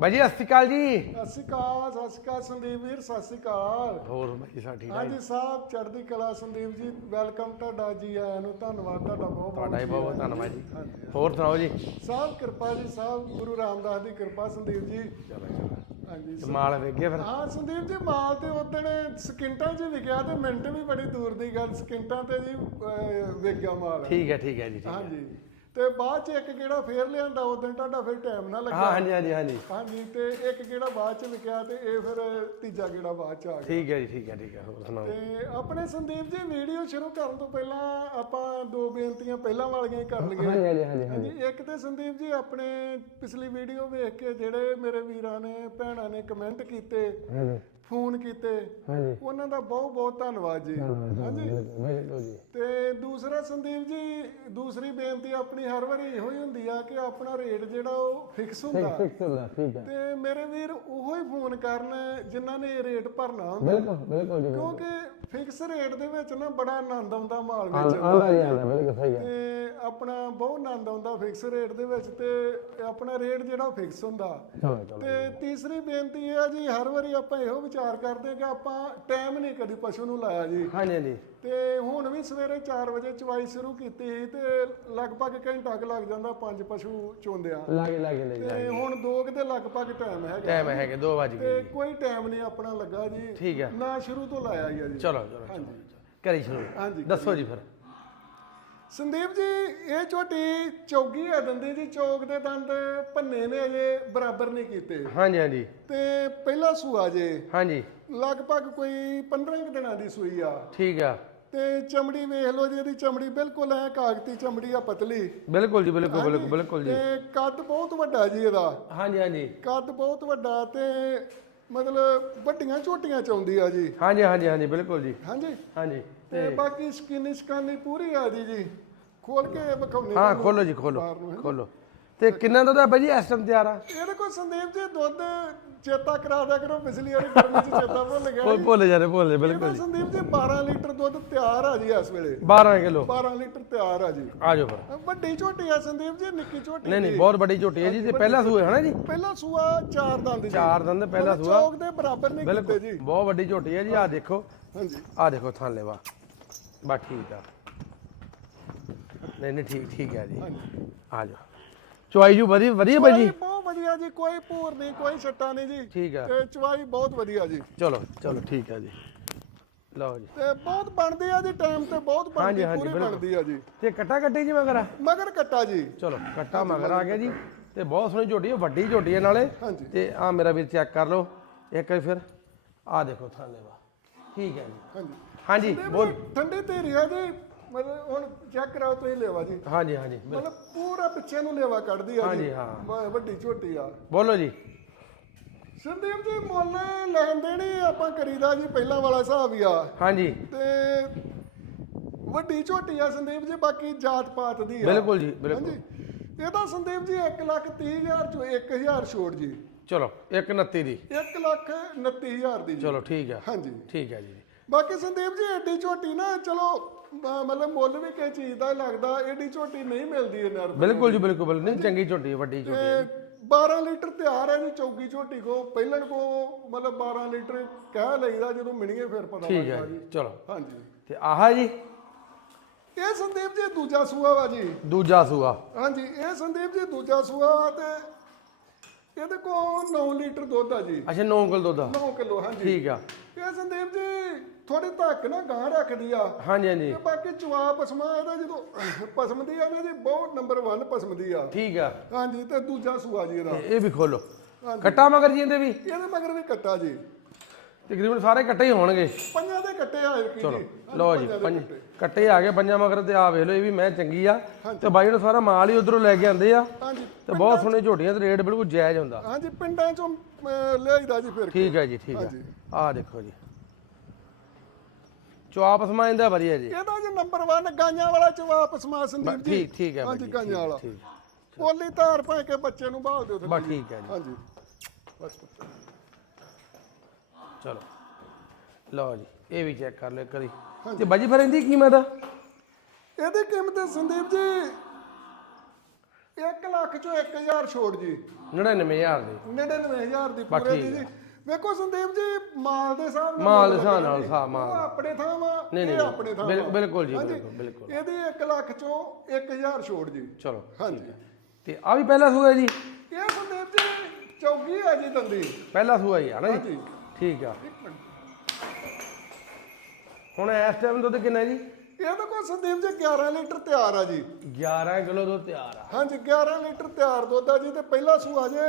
ਬਾਜੀ ਸਤਿ ਸ਼੍ਰੀ ਅਕਾਲ ਜੀ। ਸਤਿ ਸ਼੍ਰੀ ਅਕਾਲ ਸਤਿ ਸ਼੍ਰੀ ਅਕਾਲ ਸੰਦੀਪ ਵੀਰ ਸਤਿ ਸ਼੍ਰੀ ਅਕਾਲ। ਹੋਰ ਠੀਕ ਠਾਕ ਹਾਂਜੀ ਸਾਹਿਬ ਚੜ੍ਹਦੀ ਕਲਾ ਸੰਦੀਪ ਜੀ ਵੈਲਕਮ ਤੁਹਾਡਾ ਜੀ ਆਇਆਂ ਨੂੰ ਧੰਨਵਾਦ ਤੁਹਾਡਾ ਬਹੁਤ ਤੁਹਾਡਾ ਹੀ ਬਹੁਤ ਧੰਨਵਾਦ ਜੀ। ਹੋਰ ਸੁਣਾਓ ਜੀ? ਸਾਹਿਬ ਕਿਰਪਾ ਜੀ ਸਾਹਿਬ ਗੁਰੂ ਰਾਮਦਾਸ ਦੀ ਕਿਰਪਾ ਸੰਦੀਪ ਜੀ। ਚਲੋ ਚਲੋ। ਹਾਂਜੀ ਤੇ ਮਾਲ ਵੇਖ ਗਿਆ ਫਿਰ? ਹਾਂ ਸੰਦੀਪ ਜੀ ਮਾਲ ਤੇ ਉਦਣ ਸਕਿੰਟਾਂ 'ਚ ਵਿਕਿਆ ਤੇ ਮਿੰਟ ਵੀ ਬੜੀ ਦੂਰ ਦੀ ਗੱਲ ਸਕਿੰਟਾਂ ਤੇ ਜੀ ਅਹ, ਵਿਕ ਗਿਆ ਮਾਲ। ਠੀਕ ਹੈ ਠੀਕ ਹੈ ਜੀ ਠੀਕ ਹੈ। ਹਾਂਜੀ। ਤੇ ਬਾਅਦ 'ਚ ਇੱਕ ਕਿਹੜਾ ਫੇਰ ਲਿਆਂਦਾ ਉਦੋਂ ਤੁਹਾਡਾ ਫਿਰ ਟਾਈਮ ਨਾ ਲੱਗਾ। ਹਾਂ ਹਾਂਜੀ ਹਾਂਜੀ ਹਾਂਜੀ। ਹਾਂਜੀ ਤੇ ਇੱਕ ਕਿਹੜਾ ਬਾਅਦ 'ਚ ਵਿਕਿਆ ਤੇ ਇਹ ਫਿਰ ਤੀਜਾ ਕਿਹੜਾ ਬਾਅਦ 'ਚ ਆ ਗਿਆ। ਠੀਕ ਹੈ ਜੀ ਠੀਕ ਹੈ ਠੀਕ ਹੈ ਹੋਰ ਸੁਣਾਓ। ਤੇ ਆਪਣੇ ਸੰਦੀਪ ਜੀ ਵੀਡੀਓ ਸ਼ੁਰੂ ਕਰਨ ਤੋਂ ਪਹਿਲਾਂ ਆਪਾਂ ਦੋ ਬੇਨਤੀਆਂ ਪਹਿਲਾਂ ਵਾਲੀਆਂ ਹੀ ਕਰ ਲਈਏ। ਹਾਂਜੀ ਹਾਂਜੀ ਹਾਂਜੀ ਇੱਕ ਤੇ ਸੰਦੀਪ ਜੀ ਆਪਣੇ ਪਿਛਲੀ ਵੀਡੀਓ ਵੇਖ ਕੇ ਜਿਹੜੇ ਮੇਰੇ ਵੀਰਾਂ ਨੇ ਭੈਣਾਂ ਨੇ ਕਮੈਂਟ ਕੀਤੇ ਹਾਂਜੀ। ਫੋਨ ਕੀਤੇ। ਹਾਂਜੀ। ਉਹਨਾਂ ਦਾ ਬਹੁਤ ਬਹੁਤ ਧੰਨਵਾਦ ਜੀ। ਹਾਂਜੀ। ਬਿਲਕੁਲ ਜੀ। ਤੇ ਦੂਸਰਾ ਸੰਦੀਪ ਜੀ ਦੂਸਰੀ ਬੇਨਤੀ ਆਪਣੀ ਹਰ ਵਾਰੀ ਇਹੋ ਹੀ ਹੁੰਦੀ ਆ ਕਿ ਆਪਣਾ ਰੇਟ ਜਿਹੜਾ ਉਹ ਫਿਕਸ ਹੁੰਦਾ। ਠੀਕ ਹੈ ਤੇ ਮੇਰੇ ਵੀਰ ਉਹੋ ਹੀ ਫੋਨ ਕਰਨ ਜਿਨ੍ਹਾਂ ਨੇ ਰੇਟ ਭਰਨਾ ਹੁੰਦਾ। ਬਿਲਕੁਲ ਬਿਲਕੁਲ ਜੀ ਕਿਉਂਕਿ ਫਿਕਸ ਰੇਟ ਦੇ ਵਿੱਚ ਨਾ ਬੜਾ ਆਨੰਦ ਆਉਂਦਾ ਮਾਲ ਵਿੱਚ। ਆਂਦਾ ਜੀ ਆਂਦਾ ਬਿਲਕੁਲ ਸਹੀ ਹੈ ਤੇ ਆਪਣਾ ਬਹੁਤ ਆਨੰਦ ਆਉਂਦਾ ਫਿਕਸ ਰੇਟ ਦੇ ਵਿੱਚ ਤੇ ਆਪਣਾ ਰੇਟ ਜਿਹੜਾ ਫਿਕਸ ਹੁੰਦਾ। ਤੇ ਤੀਸਰੀ ਬੇਨਤੀ ਇਹ ਆ ਜੀ ਹਰ ਵਾਰੀ ਆਪਾਂ ਇਹੋ ਵਿਚਾਰ ਕਰਦੇ ਕਿ ਆਪਾਂ ਟਾਈਮ ਨਹੀਂ ਕਦੀ ਪਸ਼ੂ ਨੂੰ ਲਾਇਆ ਜੀ। ਹਾਂਜੀ ਹਾਂਜੀ ਤੇ ਹੁਣ ਵੀ ਸਵੇਰੇ 4 ਵਜੇ ਚਵਾਈ ਸ਼ੁਰੂ ਕੀਤੀ ਸੀ ਤੇ ਲਗਭਗ ਘੰਟਾ ਕੁ ਲੱਗ ਜਾਂਦਾ ਪੰਜ ਪਸ਼ੂ ਚੋਂਦਿਆਂ। ਲਾਗੇ ਲਾਗੇ ਲੈ ਤੇ ਹੁਣ 2 ਦੇ ਲਗਭਗ ਟਾਈਮ ਹੈਗਾ ਟਾਈਮ ਹੈਗੇ 2 ਵਜ ਤੇ ਕੋਈ ਟਾਈਮ ਨਹੀਂ ਆਪਣਾ ਲੱਗਾ ਜੀ। ਠੀਕ ਹੈ ਨਾ ਸ਼ੁਰੂ ਤੋਂ ਲਾਇਆ ਹੀ ਆ ਜੀ। ਚਲੋ ਚਲੋ ਚਲੋ ਕਰੀ ਸ਼ੁਰੂ। ਹਾਂਜੀ ਦੱਸੋ ਜੀ ਫਿਰ। ਸੰਦੀਪ ਜੀ ਇਹ ਝੋਟੀ ਚੌਗੀ ਆ ਦੰਦੀ ਜੀ ਚੌਕ ਦੇ ਦੰਦ ਭੰਨੇ ਨੇ ਅਜੇ ਬਰਾਬਰ ਨਹੀਂ ਕੀਤੇ। ਹਾਂਜੀ ਹਾਂਜੀ। ਤੇ ਪਹਿਲਾ ਸੂਆ ਜੇ। ਹਾਂਜੀ। ਲਗਭਗ ਕੋਈ 15 ਕੁ ਦਿਨਾਂ ਦੀ ਸੂਈ ਆ। ਠੀਕ ਆ। ਤੇ ਚਮੜੀ ਵੇਖ ਲਓ ਜੀ ਇਹਦੀ ਚਮੜੀ ਬਿਲਕੁਲ ਐ ਕਾਗਤੀ ਚਮੜੀ ਆ ਪਤਲੀ। ਬਿਲਕੁਲ ਜੀ ਬਿਲਕੁਲ ਬਿਲਕੁਲ ਬਿਲਕੁਲ ਜੀ। ਤੇ ਕੱਦ ਬਹੁਤ ਵੱਡਾ ਜੀ ਇਹਦਾ। ਹਾਂਜੀ ਹਾਂਜੀ। ਕੱਦ ਬਹੁਤ ਵੱਡਾ ਤੇ ਮਤਲਬ ਵੱਡੀਆਂ ਝੋਟੀਆਂ ਚਾਉਂਦੀ ਆ ਜੀ। ਹਾਂਜੀ ਹਾਂਜੀ ਹਾਂਜੀ ਬਿਲਕੁਲ ਜੀ। ਹਾਂਜੀ। ਹਾਂਜੀ। ਤੇ ਬਾਕੀ ਸਕਿਨ ਸਕਾਨੀ ਪੂਰੀ ਆ ਜੀ ਜੀ। ਖੋਲ ਕੇ ਵਿਖਾਉਣੀ ਹਾਂ ਖੋਲੋ ਜੀ ਖੋਲੋ ਖੋਲੋ। ਤੇ ਕਿੰਨਾ ਦੁੱਧ ਆ ਬਾਈ ਜੀ ਇਸ ਟਾਈਮ ਤਿਆਰ ਆ? ਇਹਦੇ ਕੋਲ ਸੰਦੀਪ ਜੀ ਦੁੱਧ ਚੇਤਾ ਕਰਾ ਦਿਆ ਕਰੋ ਪਿਛਲੀ ਵਾਰੀ ਗਰਮੀ ਚ ਚੇਤਾ ਭੁੱਲ ਗਿਆ ਭੁੱਲ- ਭੁੱਲ ਜਾਰੇ ਭੁੱਲ ਬਿਲਕੁਲ ਸੰਦੀਪ ਜੀ 12 ਲੀਟਰ ਦੁੱਧ ਤਿਆਰ ਆ ਜੀ ਇਸ ਵੇਲੇ। 12 ਕਿਲੋ? 12 ਲੀਟਰ ਤਿਆਰ ਆ ਜੀ। ਆ ਜਾਓ ਫਿਰ। ਵੱਡੀ ਝੋਟੀ ਆ ਸੰਦੀਪ ਜੀ ਨਿੱਕੀ ਝੋਟੀ ਨਹੀਂ ਨਹੀਂ ਬਹੁਤ ਵੱਡੀ ਝੋਟੀ ਹੈ ਜੀ ਤੇ ਪਹਿਲਾ ਸੂਆ ਹੈ ਨਾ ਜੀ? ਪਹਿਲਾ ਸੂਆ ਚਾਰ ਦੰਦ ਜੀ। ਚਾਰ ਦੰਦ ਪਹਿਲਾ ਸੂਆ। ਚੌਕ ਦੇ ਬਰਾਬਰ ਨਹੀਂ ਕੀਤੇ ਬਿਲਕੁਲ ਜੀ। ਬਹੁਤ ਵੱਡੀ ਝੋਟੀ ਹੈ ਜੀ ਆ ਦੇਖੋ। ਹਾਂਜੀ। ਆ ਦੇਖੋ ਥਾਂ ਲੈਵਾ ਬਾ ਠੀਕ ਆ। ਨਹੀਂ ਨਹੀਂ ਠੀਕ ਠੀਕ ਹੈ ਜੀ। ਹਾਂਜੀ। ਆ ਜਾਓ। ਚੁਆਈ ਜੂ ਵਧੀਆ ਵਧੀਆ ਬਾਈ ਜੀ? ਚਵਾਈ ਬਹੁਤ ਵਧੀਆ ਜੀ ਕੋਈ ਭੂਰ ਨਹੀਂ ਕੋਈ ਛੱਟਾ ਨਹੀਂ ਜੀ। ਠੀਕ ਆ। ਤੇ ਚਵਾਈ ਬਹੁਤ ਵਧੀਆ ਜੀ। ਚਲੋ ਚਲੋ ਠੀਕ ਹੈ ਜੀ। ਲਓ ਜੀ। ਤੇ ਬਹੁਤ ਬਣਦੀ ਆ ਜੀ ਟਾਈਮ ਤੇ ਬਹੁਤ ਬਣਦੀ ਹਾਂਜੀ, ਹਾਂਜੀ, ਪੂਰੀ ਬਿਲਕੁਲ। ਬਣਦੀ ਆ ਜੀ। ਤੇ ਕੱਟਾ ਕੱਟੀ ਜੀ ਮਗਰ? ਆ ਮਗਰ ਕੱਟਾ ਜੀ। ਚਲੋ ਕੱਟਾ ਮਗਰ ਆ ਗਿਆ ਜੀ। ਤੇ ਬਹੁਤ ਸੋਹਣੀ ਝੋਟੀ ਹੈ ਵੱਡੀ ਝੋਟੀ ਹੈ ਨਾਲੇ। ਹਾਂਜੀ। ਤੇ ਆ ਮੇਰਾ ਵੀਰ ਚੈੱਕ ਕਰ ਲਓ। ਇੱਕ ਵਾਰੀ ਫਿਰ। ਆ ਦੇਖੋ ਥਾਂ ਲੈਵਾ ਠੀਕ ਹੈ ਜੀ। ਹਾਂਜੀ। ਹਾਂਜੀ ਬੋਲ। ਠੰਡੀ ਧੀਰੀ ਆ ਜੀ। ਮਤਲਬ ਹੁਣ ਚੈੱਕ ਕਰਾਓ ਤੁਸੀਂ ਲੈਵਾ ਜੀ। ਹਾਂਜੀ ਹਾਂਜੀ। ਮਤਲਬ ਪੂਰਾ ਪਿੱਛੇ ਨੂੰ ਲੈਵਾ ਕੱਢਦੀ ਆ ਹਾਂਜੀ, ਹਾਂ। ਵੱਡੀ ਝੋਟੀ ਆ। ਬੋਲੋ ਜੀ। ਸੰਦੀਪ ਜੀ ਮੁੱਲ ਲੈਣ ਦੇਣੀ ਆਪਾਂ ਕਰੀਦਾ ਜੀ ਪਹਿਲਾਂ ਵਾਲਾ ਹਿਸਾਬ ਹੀ ਆ। ਹਾਂਜੀ। ਤੇ ਵੱਡੀ ਝੋਟੀ ਆ ਸੰਦੀਪ ਜੀ ਬਾਕੀ ਜਾਤ ਪਾਤ ਦੀ ਆ। ਬਿਲਕੁਲ ਜੀ ਬਿਲਕੁਲ। ਹਾਂਜੀ। ਇਹਦਾ ਸੰਦੀਪ ਜੀ 1 ਲੱਖ 30 ਹਜ਼ਾਰ ਚੋਂ 1000 ਛੋੜ ਜੀ। ਚਲੋ 129 ਦੀ। 1 ਲੱਖ 29 ਹਜ਼ਾਰ ਦੀ ਜੀ। ਚਲੋ ਠੀਕ ਆ। ਹਾਂਜੀ। ਠੀਕ ਹੈ ਜੀ। ਬਾਕੀ ਸੰਦੀਪ ਜੀ ਐਡੀ ਝੋਟੀ ਨਾ ਚਲੋ ਮਤਲਬ ਮੁੱਲ ਵੀ ਕਿਸੇ ਚੀਜ਼ ਦਾ ਲੱਗਦਾ ਐਡੀ ਝੋਟੀ ਨਹੀਂ ਮਿਲਦੀ ਇਹਨਾਂ ਨੂੰ ਬਿਲਕੁਲ ਜੀ ਬਿਲਕੁਲ ਨਹੀਂ ਚੰਗੀ ਝੋਟੀ ਹੈ, ਵੱਡੀ ਝੋਟੀ ਹੈ। ਤੇ 12 ਲੀਟਰ ਤਿਆਰ ਹੈ ਜੀ ਚੌਗੀ ਝੋਟੀ ਕੋ। ਪਹਿਲਣ ਕੋ ਮਤਲਬ 12 ਲੀਟਰ ਕਹਿ ਲਈਦਾ ਜਦੋਂ ਮਿਣੀਏ ਫਿਰ ਪਤਾ ਠੀਕ ਲੱਗਦਾ ਜੀ। ਜੀ ਚਲੋ। ਹਾਂਜੀ। ਤੇ ਆਹ ਜੀ? ਇਹ ਸੰਦੀਪ ਜੀ ਦੂਜਾ ਸੂਆ ਵਾ ਜੀ। ਦੂਜਾ ਸੂਆ। ਹਾਂਜੀ ਇਹ ਸੰਦੀਪ ਜੀ ਦੂਜਾ ਸੂਆ ਵਾ ਤੇ ਇਹਦੇ ਕੋਲ 9 ਲੀਟਰ ਦੁੱਧ ਆ ਜੀ। ਅੱਛਾ 9 ਕਿਲੋ ਦੁੱਧ ਆ। 9 ਕਿਲੋ ਹਾਂਜੀ। ਠੀਕ ਆ। ਇਹ ਸੰਦੀਪ ਜੀ ਥੋੜੀ ਧੱਕ ਨਾ ਗਾਂ ਰੱਖਦੀ ਆ। ਹਾਂਜੀ ਹਾਂਜੀ। ਤੇ ਬਾਕੀ ਚਵਾ ਪਸਮਾ ਇਹਦਾ ਜਦੋਂ ਪਸਮ ਦੀ ਆ ਨਾ ਜੀ ਬਹੁਤ ਨੰਬਰ 1 ਪਸਮ ਦੀ ਆ। ਠੀਕ ਆ। ਹਾਂਜੀ ਤੇ ਦੂਜਾ ਸੂਆ ਜੀ ਇਹਦਾ। ਇਹ ਵੀ ਖੋਲੋ। ਹਾਂਜੀ। ਕੱਟਾ ਮਗਰ ਜੀ ਇਹਦੇ ਵੀ? ਇਹਦੇ ਮਗਰ ਵੀ ਕੱਟਾ ਜੀ। ਤਕਰੀਬਨ ਸਾਰੇ ਕੱਟੇ ਹੀ ਹੋਣਗੇ। ਪੰਜਾਂ ਦੇ ਕੱਟੇ ਆ ਕੀ ਚਲੋ ਲਓ ਜੀ ਪੰਜ ਕੱਟੇ। ਆ ਗਏ ਪੰਜਾਂ ਮਗਰ ਤੇ ਆ ਵੇਖ ਲਓ ਇਹ ਵੀ ਮੈਂ ਚੰਗੀ ਆ। ਤੇ ਬਾਈ ਨੂੰ ਸਾਰਾ ਮਾਲ ਹੀ ਉਧਰੋਂ ਲੈ ਕੇ ਆਂਦੇ ਆ। ਹਾਂਜੀ ਤੇ ਬਹੁਤ ਸੋਹਣੇ ਝੋਟੀਆਂ ਤੇ ਰੇਟ ਬਿਲਕੁਲ ਜਾਇਜ਼ ਹੁੰਦਾ। ਹਾਂਜੀ ਪਿੰਡਾਂ ਚੋਂ ਅਹ, ਲਿਆਈਦਾ ਜੀ ਫਿਰ ਠੀਕ ਹੈ ਜੀ ਠੀਕ ਹੈ। ਆ ਦੇਖੋ ਜੀ। ਚੁਆਪ ਸਮਾਂ ਦਾ ਵਧੀਆ ਜੀ। ਇਹਦਾ ਜੀ ਨੰਬਰ 1 ਗਾਈਆਂ ਵਾਲਾ ਚਵਾ ਪਸਮਾ ਸੰਦੀਪ ਜੀ। ਠੀਕ ਠੀਕ ਹੈ ਬਾਈ ਹਾਂਜੀ ਜੀ, ਵਾਲਾ। ਠੀਕ। ਪੋਲੀ ਧਾਰ ਪਾ ਕੇ ਬੱਚੇ ਨੂੰ ਬਾਲ ਦਿਓ ਥੱਲੇ ਬਸ ਜੀ। ਠੀਕ ਹੈ ਜੀ। ਹਾਂਜੀ। ਬਸ ਚਲੋ। ਲਓ ਜੀ ਇਹ ਵੀ ਚੈੱਕ ਕਰ ਲਿਓ ਕਰੀ ਤੇ ਬਾਜੀ ਫਿਰ ਇਹਦੀ ਕੀਮਤ ਆ? ਇਹਦੀ ਕੀਮਤ ਸੰਦੀਪ ਜੀ 1 ਲੱਖ ਚੋਂ 1000 ਛੋੜ ਜੀ। 99000 ਦੀ। 99000 ਦੀ ਪੂਰੇ ਦੀ ਜੀ। ਵੇਖੋ ਸੰਦੀਪ ਜੀ ਮਾਲ ਦੇ ਹਿਸਾਬ ਨਾਲ ਮਾਲ ਦੇ ਹਿਸਾਬ ਨਾਲ। ਹਿਸਾਬ ਮਾਲ। ਉਹ। ਆਪਣੇ ਥਾਂ ਵਾ ਨਹੀਂ, ਇਹ ਨਹੀਂ, ਆਪਣੇ ਥਾਂ ਬਿਲ- ਵਾ। ਬਿਲਕੁਲ ਜੀ, ਹਾਂਜੀ। ਬਿਲਕੁਲ, ਬਿਲਕੁਲ। ਇਹਦੀ 1 ਲੱਖ ਚੋਂ 1000 ਛੋੜ ਜੀ। ਚਲੋ ਹਾਂਜੀ। ਤੇ ਆ ਵੀ ਪਹਿਲਾ ਸੂਆ ਜੀ? ਇਹ ਸੰਦੀਪ ਜੀ ਚੌਗੀ ਆ ਜੀ ਦੰਦੀ। ਪਹਿਲਾ ਸੂਆ ਹੀ ਆ ਨਾ ਜੀ? ਹਾਂਜੀ। ਠੀਕ ਆ। ਹੁਣ ਇਸ ਟਾਈਮ ਦੁੱਧ ਕਿੰਨਾ ਜੀ? ਇਹਦੇ ਕੋਲ ਸੰਦੀਪ ਜੀ 11 ਲੀਟਰ ਤਿਆਰ ਆ ਜੀ। 11 ਕਿਲੋ ਦੁੱਧ ਤਿਆਰ ਆ। ਹਾਂਜੀ 11 ਲੀਟਰ ਤਿਆਰ ਦੁੱਧ ਆ ਜੀ ਤੇ ਪਹਿਲਾ ਸੂਆ ਜੇ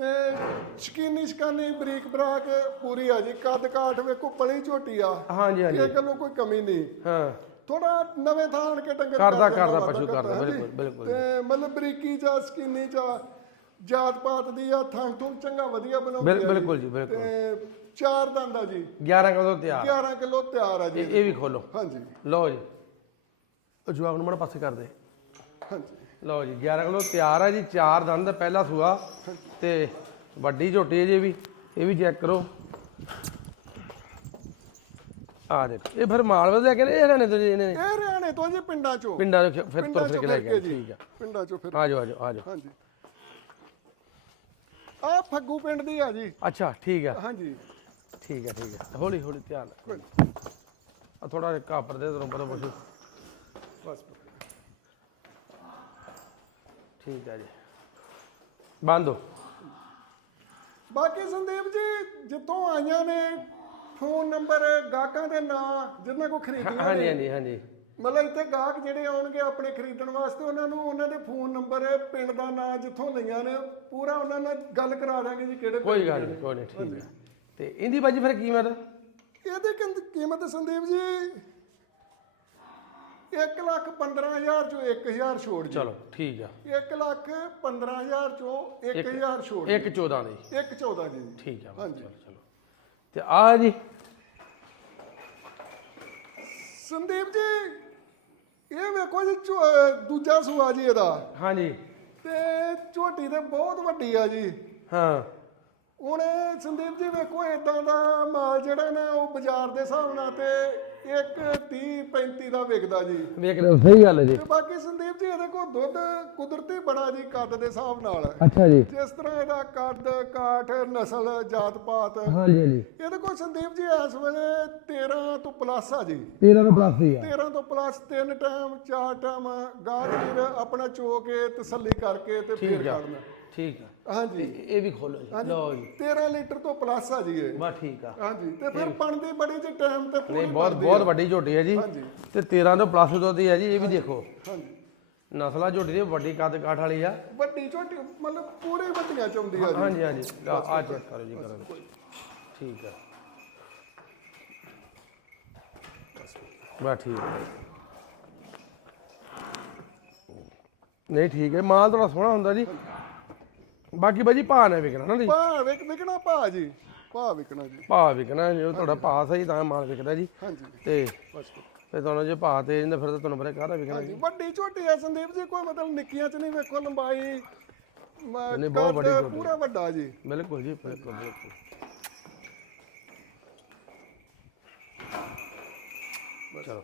ਤੇ ਸ਼ਕੀਨੀ ਸ਼ਕਾਨੀ ਬਰੀਕ ਬਰਾਕ ਪੂਰੀ ਆ ਜੀ ਕੱਦ ਕਾਠ ਵੇਖੋ ਪਲੀ ਝੋਟੀ ਆ। ਹਾਂਜੀ ਹਾਂਜੀ। ਇਹ ਗੱਲੋਂ ਕੋਈ ਕਮੀ ਨਹੀਂ। ਹਾਂ। ਥੋੜਾ ਨਵੇਂ ਥਾਂ ਆਣ ਕੇ ਡੰਗਰ ਕਰਦਾ- ਕਰ ਕਰਦਾ, ਪਸ਼ੂ ਕਰਦਾ। ਬਿਲਕੁਲ, ਬਿਲਕੁਲ। ਤੇ ਮਤਲਬ ਬਰੀਕੀ ਚ ਸਕੀਨੀ ਚ ਜਾਤ ਪਾਤ ਦੀ ਆ ਥਾਂ ਥੂੰ ਚੰਗਾ ਵਧੀਆ ਬਣਾਉਂਦੀ ਬਿਲਕੁਲ ਜੀ, ਬਿਲਕੁਲ। ਤੇ ਚਾਰ ਦੰਦ ਆ ਜੀ। 11 ਕਿਲੋ ਤਿਆਰ। 11 ਕਿਲੋ ਤਿਆਰ ਆ ਜੀ। ਇਹ ਇਹ ਵੀ ਖੋਲੋ। ਹਾਂਜੀ। ਲਓ ਜੀ। ਉਹ ਜਵਾਬ ਨੂੰ ਮੜਾ ਪਾਸੇ ਕਰ ਦੇ। ਹਾਂਜੀ। ਲਓ ਜੀ 11 ਕਿਲੋ ਤਿਆਰ ਆ ਜੀ ਚਾਰ ਦੰਦ ਪਹਿਲਾ ਸੂਆ। ਤੇ ਵੱਡੀ ਝੋਟੀ ਹੈ ਜੀ ਇਹ ਵੀ ਇਹ ਵੀ ਚੈੱਕ ਕਰੋ। ਆ ਦੇਖੋ ਇਹ ਫਿਰ ਮਾਲ ਵਧਿਆ ਕਿ ਇਹ ਹਰਿਆਣੇ ਤੋਂ ਜੀ ਇਹਨੇ? ਇਹ ਹਰਿਆਣੇ ਤੋਂ ਜੀ ਪਿੰਡਾਂ ਚੋਂ। ਪਿੰਡਾਂ ਦੇ ਫਿਰ ਪਿੰਡਾਂ ਤੁਰ ਫਿਰ ਚੋਂ ਕੇ ਲੈ ਜੀ ਠੀਕ ਆ। ਪਿੰਡਾਂ ਚੋਂ ਫਿਰ। ਆ ਜਾਓ ਆ ਜਾਓ ਆ ਜਾਓ ਹਾਂਜੀ। ਆ ਫੱਗੂ ਪਿੰਡ ਦੀ ਆ ਜੀ। ਅੱਛਾ ਠੀਕ ਆ। ਹਾਂਜੀ। ਠੀਕ ਆ ਠੀਕ ਆ। ਹੌਲੀ ਹੌਲੀ ਧਿਆਨ ਆ ਥੋੜਾ ਜਿਹਾ ਕਾਪਰ ਦੇ ਤੁਹਾਨੂੰ ਪਤਾ ਪਸ਼ੂ। ਬਸ। ਠੀਕ ਆ ਜੀ। ਬੰਦ ਹੋ। ਬਾਕੀ ਸੰਦੀਪ ਜੀ ਜਿੱਥੋਂ ਆਈਆਂ ਨੇ ਫੋਨ ਨੰਬਰ ਗਾਹਕਾਂ ਦੇ ਨਾਂ ਜਿਨ੍ਹਾਂ ਕੋ ਖਰੀਦੀਆਂ ਹਾਂਜੀ ਨੇ। ਹਾਂਜੀ ਹਾਂਜੀ। ਮਤਲਬ ਇੱਥੇ ਗਾਹਕ ਜਿਹੜੇ ਆਉਣਗੇ ਆਪਣੇ ਖਰੀਦਣ ਵਾਸਤੇ ਉਹਨਾਂ ਨੂੰ ਉਹਨਾਂ ਦੇ ਫੋਨ ਨੰਬਰ ਪਿੰਡ ਦਾ ਨਾਂ ਜਿੱਥੋਂ ਲਈਆਂ ਨੇ ਪੂਰਾ ਉਹਨਾਂ ਨਾਲ ਗੱਲ ਕਰਾ ਦਾਂਗੇ ਜੀ ਕਿਹੜੇ ਕੋਈ ਗੱਲ ਨਹੀਂ। ਕੋਈ ਨਹੀਂ ਠੀਕ ਆ ਤੇ ਇਹਦੀ ਬਾਜੀ ਫਿਰ ਕੀਮਤ ਇਹਦੀ ਕਿੰਦ- ਕੀਮਤ ਸੰਦੀਪ ਜੀ? 1 ਲੱਖ 15000 ਚੋਂ 1000 ਛੋੜ ਜੀ ਚਲੋ ਠੀਕ ਆ। 1 ਲੱਖ 15000 ਚੋਂ 1000 ਛੋੜ ਇੱਕ 14 ਦੀ। 1 14 ਜੀ ਠੀਕ ਆ ਹਾਂਜੀ। ਚਲੋ ਤੇ ਆ ਜੀ। ਸੰਦੀਪ ਜੀ ਇਹ ਵੇਖੋ ਜੀ ਦੂਜਾ ਸੂਆ ਜੀ ਇਹਦਾ। ਹਾਂਜੀ। ਤੇ ਝੋਟੀ ਤੇ ਬਹੁਤ ਵੱਡੀ ਆ ਜੀ। ਹਾਂ। ਹੁਣ ਸੰਦੀਪ ਜੀ ਵੇਖੋ ਇਦਾਂ ਦਾ ਮਾਲ ਜਿਹੜਾ ਨਾ ਉਹ ਬਾਜ਼ਾਰ ਦੇ ਹਿਸਾਬ ਨਾਲ ਤੇ 1 30 35 ਦਾ ਵਿਕਦਾ ਜੀ। ਵੇਖ ਲਓ ਸਹੀ ਗੱਲ ਹੈ ਜੀ। ਤੇ ਬਾਕੀ ਸੰਦੀਪ ਜੀ ਇਹਦੇ ਕੋਲ ਦੁੱਧ ਕੁਦਰਤੀ ਬੜਾ ਜੀ ਕੱਦ ਦੇ ਹਿਸਾਬ ਨਾਲ। ਅੱਛਾ ਜੀ। ਜਿਸ ਤਰ੍ਹਾਂ ਇਹਦਾ ਕੱਦ ਕਾਠ ਨਸਲ ਜਾਤ ਪਾਤ। ਹਾਂਜੀ ਹਾਂਜੀ। ਇਹਦੇ ਕੋਲ ਸੰਦੀਪ ਜੀ ਇਸ ਵੇਲੇ 13 ਤੋਂ ਪਲੱਸ ਆ ਜੀ। 13 ਨੂੰ ਪਲੱਸ ਹੀ ਆ। 13 ਤੋਂ ਪਲੱਸ ਤਿੰਨ ਟਾਈਮ ਚਾਰ ਟਾਈਮ ਵੀਰ ਆਪਣਾ ਚੋ ਕੇ ਤਸੱਲੀ ਕਰਕੇ ਤੇ ਫੇਰ ਠੀਕ ਆ। ਕੱਢਣਾ ਠੀਕ ਆ। ਹਾਂਜੀ। ਇਹ ਵੀ ਖੋਲੋ ਜੀ। ਲਓ ਜੀ। 13 ਲੀਟਰ ਤੋਂ ਪਲੱਸ ਆ ਜੀ ਇਹ। ਬਸ ਠੀਕ ਆ। ਹਾਂਜੀ। ਤੇ ਫਿਰ ਬਣਦੀ ਬੜੀ ਜੀ ਟਾਈਮ ਤੇ ਨਹੀਂ ਪੂਰੀ ਬਹੁਤ ਬਣਦੀ ਬਹੁਤ ਆ। ਵੱਡੀ ਝੋਟੀ ਹੈ ਜੀ। ਹਾਂਜੀ। ਤੇ 13 ਤੋਂ ਪਲੱਸ ਦੁੱਧ ਦੀ ਹੈ ਜੀ ਇਹ ਵੀ ਦੇਖੋ। ਹਾਂਜੀ। ਨਸਲਾ ਝੋਟੀ ਦੀ ਵੱਡੀ ਕੱਦ ਕਾਠ ਵਾਲੀ ਆ। ਵੱਡੀ ਛੋਟੀ ਮਤਲਬ ਪੂਰੀ ਵੱਡੀਆਂ ਚੌਂਦੀ ਆ ਜੀ। ਹਾਂਜੀ ਹਾਂਜੀ। ਆ ਆ। ਚੈੱਕ ਕਰੋ ਜੀ ਕਰੋ। ਠੀਕ ਆ। ਬਸ ਠੀਕ ਹੈ ਨਹੀਂ ਠੀਕ ਹੈ। ਮਾਲ ਥੋੜਾ ਸੋਹਣਾ ਹੁੰਦਾ ਜੀ। ਬਾਕੀ ਬਾਜੀ ਭਾਅ ਨੇ ਵਿਕਣਾ ਨਾ ਜੀ। ਭਾ ਵਿਕ ਵਿਕਣਾ ਭਾ ਜੀ। ਭਾ ਵਿਕਣਾ ਜੀ। ਭਾਅ ਵਿਕਣਾ ਜੇ ਤੁਹਾਡਾ ਭਾਅ ਸਹੀ ਤਾਂ ਮਾਲ ਵਿਕਦਾ ਜੀ। ਹਾਂਜੀ। ਤੇ ਬਸ ਫਿਰ ਤੁਹਾਨੂੰ ਜੇ ਭਾਅ ਤੇ ਜਾਂਦਾ ਫਿਰ ਤਾਂ ਤੁਹਾਨੂੰ ਪਤਾ ਕਾਹਦਾ ਵਿਕਣਾ ਹਾਂਜੀ। ਵੱਡੀ ਝੋਟੀ ਆ ਸੰਦੀਪ ਜੀ ਕੋਈ ਮਤਲਬ ਨਿੱਕੀਆਂ ਚ ਨਹੀਂ ਵੇਖੋ ਲੰਬਾਈ। ਮ- ਨਹੀਂ, ਬਹੁਤ ਕੱਦ ਵੱਡੀ। ਪੂਰਾ ਵੱਡਾ ਜੀ। ਬਿਲਕੁਲ ਜੀ ਬਿਲਕੁਲ ਬਿਲਕੁਲ। ਚਲੋ।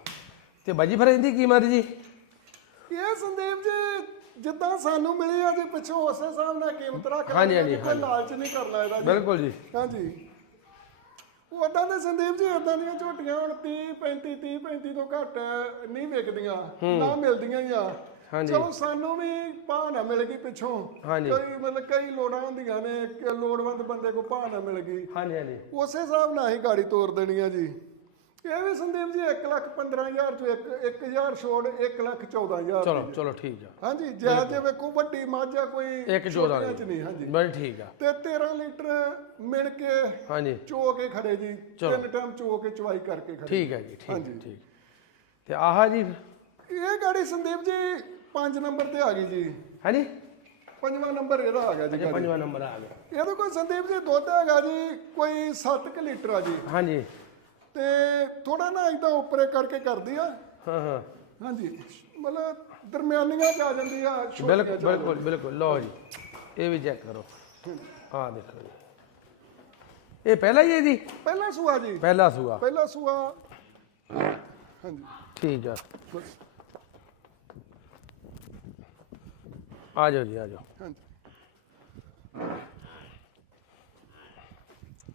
ਤੇ ਬਾਜੀ ਫਿਰ ਇਹਦੀ ਕੀਮਤ ਜੀ ਇਹ ਸੰਦੀਪ ਜੀ ਜਿੱਦਾਂ ਸਾਨੂੰ ਮਿਲੀ ਆ ਜੀ ਪਿੱਛੋਂ ਉਸੇ ਹਿਸਾਬ ਨਾਲ ਕੀਮਤ ਰੱਖ ਹਾਂਜੀ, ਹਾਂਜੀ, ਕੋਈ ਲਾਲਚ ਨਹੀਂ ਕਰਨਾ ਇਹਦਾ ਜੀ। ਬਿਲਕੁਲ ਜੀ। ਹਾਂਜੀ। ਉਦਾਂ ਦੇ ਸੰਦੀਪ ਜੀ ਉਦਾਂ ਦੀਆਂ ਝੋਟੀਆਂ ਹੁਣ 30 35 30 35 ਤੋਂ ਘੱਟ ਨਹੀਂ ਵਿਕਦੀਆਂ ਨਾ ਮਿਲਦੀਆਂ ਹੀ ਆ। ਹਾਂਜੀ। ਚਲੋ ਸਾਨੂੰ ਵੀ ਨਾ ਮਿਲ ਗਈ ਪਿੱਛੋਂ। ਹਾਂਜੀ। ਕਈ ਮਤਲਬ ਕਈ ਲੋੜਾਂ ਹੁੰਦੀਆਂ ਨੇ ਕਿ ਲੋੜਵੰਦ ਬੰਦੇ ਕੋ ਨਾ ਮਿਲ ਗਈ। ਹਾਂਜੀ ਹਾਂਜੀ। ਉਸੇ ਹਿਸਾਬ ਨਾਲ ਹੀ ਗਾੜੀ ਤੋਰ ਦੇਣੀ ਆ ਜੀ। ਇਹ ਵੀ ਸੰਦੀਪ ਜੀ 1 ਲੱਖ 15000 ਚੋਂ 1 1000 ਛੋੜ 1 ਲੱਖ 14000 ਚਲੋ ਚਲੋ ਠੀਕ ਆ। ਹਾਂਜੀ ਜੈ ਜੇ ਵੇਖੋ ਵੱਡੀ ਮਾਝਾ ਕੋਈ ਇੱਕ 14 ਛੋਟੀਆਂ ਚ ਨਹੀਂ ਹਾਂਜੀ। ਬਸ ਠੀਕ ਆ। ਤੇ 13 ਲੀਟਰ ਮਿਲ ਕੇ ਹਾਂਜੀ। ਚੋ ਕੇ ਖੜੇ ਜੀ। ਤਿੰਨ ਟਾਈਮ ਚੋ ਕੇ ਚਵਾਈ ਕਰਕੇ ਖੜੇ ਠੀਕ ਹੈ ਜੀ ਠੀਕ। ਠੀਕ। ਤੇ ਆਹ ਜੀ। ਇਹ ਗਾੜੀ ਸੰਦੀਪ ਜੀ 5 ਨੰਬਰ ਤੇ ਆ ਗਈ ਜੀ। ਹਾਂਜੀ? ਪੰਜਵਾਂ ਨੰਬਰ ਇਹਦਾ ਆ ਗਿਆ ਜੀ। ਪੰਜਵਾਂ ਨੰਬਰ ਆ ਗਿਆ। ਇਹਦੇ ਕੋਲ ਸੰਦੀਪ ਜੀ ਦੁੱਧ ਹੈਗਾ ਜੀ ਕੋਈ 7 ਲੀਟਰ ਆ ਜੀ। ਹਾਂਜੀ। ਤੇ ਥੋੜਾ ਨਾ ਇਦਾਂ ਉੱਪਰੇ ਕਰਕੇ ਕਰਦੀ ਆ। ਹਾਂ ਹਾਂ। ਹਾਂਜੀ ਮਤਲਬ ਦਰਮਿਆਨੀਆਂ ਚ ਆ ਜਾਂਦੀ ਆ ਛੋਟੀਆਂ ਬਿਲਕੁਲ ਚ ਆ ਬਿਲਕੁਲ ਬਿਲਕੁਲ ਲਓ ਜੀ ਇਹ ਵੀ ਚੈੱਕ ਕਰੋ। ਆਹ ਦੇਖੋ ਜੀ। ਇਹ ਪਹਿਲਾ ਹੀ ਹੈ ਜੀ? ਪਹਿਲਾ ਸੂਆ ਜੀ। ਪਹਿਲਾ ਸੂਆ। ਪਹਿਲਾ ਸੂਆ। ਹਾਂਜੀ। ਠੀਕ ਆ। ਬਸ। ਆ ਜਾਓ ਜੀ ਆ ਜਾਓ। ਹਾਂਜੀ।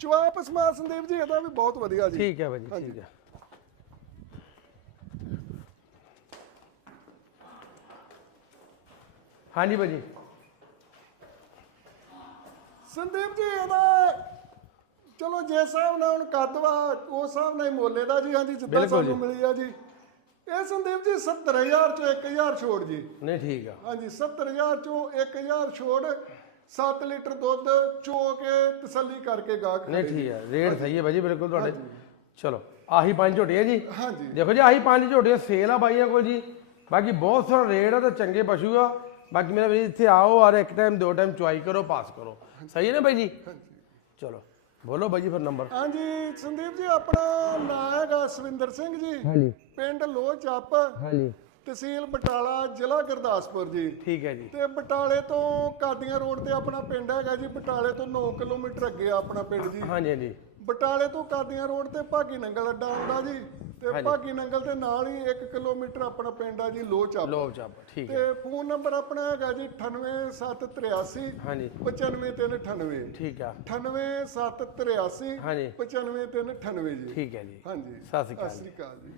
ਜਵਾਬ ਸਮਾ ਸੰਦੀਪ ਜੀ ਇਹਦਾ ਵੀ ਬਹੁਤ ਵਧੀਆ ਜੀ। ਠੀਕ ਹੈ ਭਾਜੀ ਠੀਕ ਹੈ। ਹਾਂਜੀ ਭਾਜੀ ਸੰਦੀਪ ਜੀ ਇਹਦਾ ਚਲੋ ਜੇ ਹਿਸਾਬ ਨਾਲ ਹੁਣ ਕੱਦ ਵਾ ਉਸ ਹਿਸਾਬ ਨਾਲ ਹੀ ਮੋਲੇ ਦਾ ਜੀ ਹਾਂਜੀ ਜਿੱਦਾਂ ਬਿਲਕੁਲ ਸਾਨੂੰ ਮਿਲੀ ਆ ਜੀ। ਇਹ ਸੰਦੀਪ ਜੀ 70000 ਚੋਂ 1000 ਛੋੜ ਜੀ। ਨਹੀਂ ਠੀਕ ਆ। ਹਾਂਜੀ 70000 ਚੋਂ 1000 ਛੋੜ 7 ਲੀਟਰ ਦੁੱਧ ਚੋ ਕੇ ਤਸੱਲੀ ਕਰਕੇ ਗਾਹਕ ਨਹੀਂ ਠੀਕ ਹੈ। ਰੇਟ ਸਹੀ ਹੈ ਭਾਜੀ ਬਿਲਕੁਲ ਤੁਹਾਡੇ। ਚਲੋ ਆਹੀ ਪੰਜ ਝੋਟੀਆਂ ਜੀ। ਹਾਂਜੀ। ਦੇਖੋ ਜੀ ਆਹੀ ਪੰਜ ਝੋਟੀਆਂ ਸੇਲ ਆ ਬਾਈਆਂ ਕੋਲ ਜੀ। ਬਾਕੀ ਬਹੁਤ ਸਾਰਾ ਰੇਟ ਆ ਤੇ ਚੰਗੇ ਪਸ਼ੂ ਆ। ਬਾਕੀ ਮੇਰਾ ਵੀ ਇੱਥੇ ਆਓ ਔਰ ਇੱਕ ਟਾਈਮ ਦੋ ਟਾਈਮ ਚੁਆਈ ਕਰੋ ਪਾਸ ਕਰੋ। ਸਹੀ ਹੈ ਨਾ ਬਾਈ ਜੀ? ਚਲੋ ਬੋਲੋ ਬਾਈ ਜੀ ਫਿਰ ਨੰਬਰ ਹਾਂਜੀ ਸੰਦੀਪ ਜੀ ਆਪਣਾ ਨਾਂ ਹੈਗਾ ਸਵਿੰਦਰ ਸਿੰਘ ਜੀ। ਹਾਂਜੀ। ਪਿੰਡ ਲੋਹ ਚੱਪ ਹਾਂਜੀ। ਤਹਿਸੀਲ ਬਟਾਲਾ ਜ਼ਿਲ੍ਹਾ ਗੁਰਦਾਸਪੁਰ ਜੀ। ਠੀਕ ਹੈ ਜੀ। ਤੇ ਬਟਾਲੇ ਤੋਂ ਕਾਦੀਆਂ ਰੋਡ ਤੇ ਆਪਣਾ ਪਿੰਡ ਹੈਗਾ ਜੀ ਬਟਾਲੇ ਤੋਂ 9 ਕਿਲੋਮੀਟਰ ਅੱਗੇ ਆ ਆਪਣਾ ਪਿੰਡ ਜੀ। ਹਾਂਜੀ ਹਾਂਜੀ। ਬਟਾਲੇ ਤੋਂ ਕਾਦੀਆਂ ਰੋਡ ਤੇ ਭਾਗੀ ਨੰਗਲ ਅੱਡਾ ਆਉਂਦਾ ਜੀ ਤੇ ਭਾਗੀ ਨੰਗਲ ਦੇ ਨਾਲ ਹੀ 1 ਕਿਲੋਮੀਟਰ ਆਪਣਾ ਪਿੰਡ ਆ ਜੀ ਲੋਹ ਚੱਪ। ਲੋ ਚੱਪ ਠੀਕ ਹੈ। ਤੇ ਫੋਨ ਨੰਬਰ ਆਪਣਾ ਹੈਗਾ ਜੀ 98783 ਹਾਂਜੀ। 95398 ਠੀਕ ਆ। 98783 ਹਾਂਜੀ। 95398 ਜੀ। ਠੀਕ ਹੈ ਜੀ। ਹਾਂਜੀ। ਸਤਿ ਸ੍ਰੀ ਅਕਾਲ ਜੀ।